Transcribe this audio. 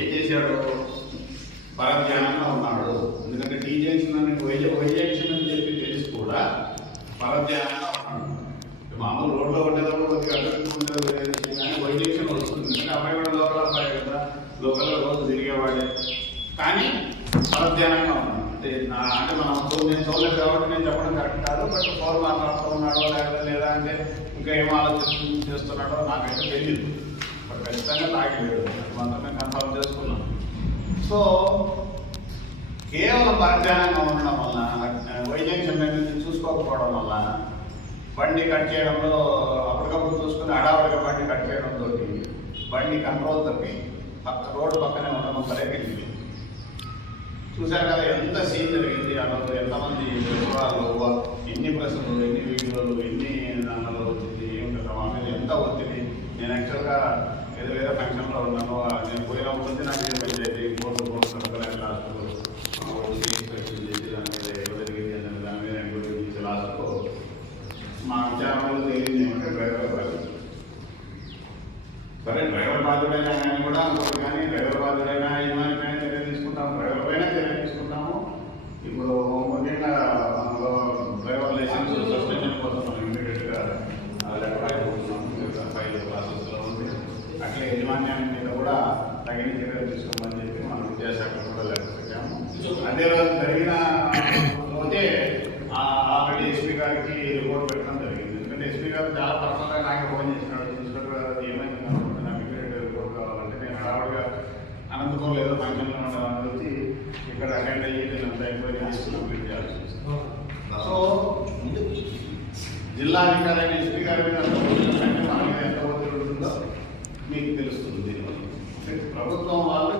ఏం చేశాడు? పరధ్యానంగా ఉన్నాడు. ఎందుకంటే టీ జంక్షన్ వైజంక్షన్ అని చెప్పి తెలిసి కూడా పరధ్యానంగా ఉన్నాడు. మామూలు రోడ్లో ఉండేటప్పుడు కొద్దిగా అడ్డుకుంటుంది కానీ వైజంక్షన్ వస్తుంది. ఎందుకంటే అమ్మాయి కూడా లోకల్ అబ్బాయి కదా, లోకల్లో రోజు తిరిగేవాడే. కానీ పరధ్యానంగా ఉన్నాడు. అంటే మనం నేను చూడలేదు కాబట్టి నేను చెప్పడం కరెక్ట్ కాదు. బట్ ఫోన్ మాట్లాడుతూ ఉన్నాడో లేదా అంటే ఇంకా ఏం చేస్తున్నాడో నాకైతే తెలియదు. బట్ ఖచ్చితంగా తాగలేదు, మాత్రమే కన్ఫర్మ్ చేసుకున్నాం. సో కేవలం పరధ్యానంగా ఉండడం వల్ల, వైజంక్షన్ నుంచి చూసుకోకపోవడం వల్ల, బండి కట్ చేయడంలో అప్పటికప్పుడు చూసుకుని హడావుడిగా బండి కట్ చేయడంతో బండి కంట్రోల్ తప్పి రోడ్డు పక్కనే ఉండడం సరైనది. చూశారు కదా ఎంత సీన్ జరిగింది. అసలు ఎంతమంది వాళ్ళు, ఎన్ని ప్రశ్నలు, ఎన్ని వీడియోలు, ఎన్ని దానిలో వచ్చింది, ఏమిటి మా మీద ఎంత ఒత్తిడి. నేను యాక్చువల్గా ఏదో వేరే ఫంక్షన్లో ఉన్నాను. నేను పోయిన ఉంటుంది నాకు ఏం పనిచేది కోర్టు లాస్ట్లో ఇన్స్పెక్షన్ చేసి దాని మీద ఏదో జరిగింది అని దాని మీద ఎంక్వైరీ చేసి లాస్ట్లో మా విచారణలో తెలియదు ఏమంటే డ్రైవర్ బాధ్యత. సరే డ్రైవర్ బాధ్యుడైనా కానీ కూడా అనుకోండి, కానీ డ్రైవర్ బాధ్యుడైనా యజమానిపైన చర్య తీసుకుంటాము, డ్రైవర్ పైన చర్య తీసుకుంటాము. ఇప్పుడు ముఖ్యంగా మనలో డ్రైవర్ లైసెన్స్ సస్పెన్షన్ కోసం మనం ఇమీడియట్గా లెటర్ రాయిపోతున్నాము. 5 ప్రాసెస్లో ఉంది. అట్లే యజమాన్యాన్ని మీద కూడా తగిన చర్యలు తీసుకోమని చెప్పి మనం విద్యాశాఖలో కూడా లెటర్ పెట్టాము. అదే రోజు జరిగిన రోజే ఆల్రెడీ ఎస్పీ గారికి రిపోర్ట్ పెట్టడం జరిగింది. ఎందుకంటే ఎస్పీ గారు చాలా పర్సనల్గా నాకు ఫోన్ చేసినాడు. ఇన్స్పెక్టర్ గారు ఏమైంది నాకు ఇమీడియట్ రిపోర్ట్ కావాలంటే నేను హడావుడిగా అనంతపురం ఏదో ఫంక్షన్లో ఉండాలని వచ్చి ఇక్కడ అటెండ్ అయ్యి నేను అంత ఎంక్వైరీ చేసి కంప్లీట్ చేయాల్సి వస్తుంది. సో జిల్లా అధికారైన ఎస్పీ గారి మీద మన మీద ఎంత ఒత్తిడి ఉంటుందో మీకు తెలుస్తుంది. దీనివల్ల ప్రభుత్వం వాళ్ళు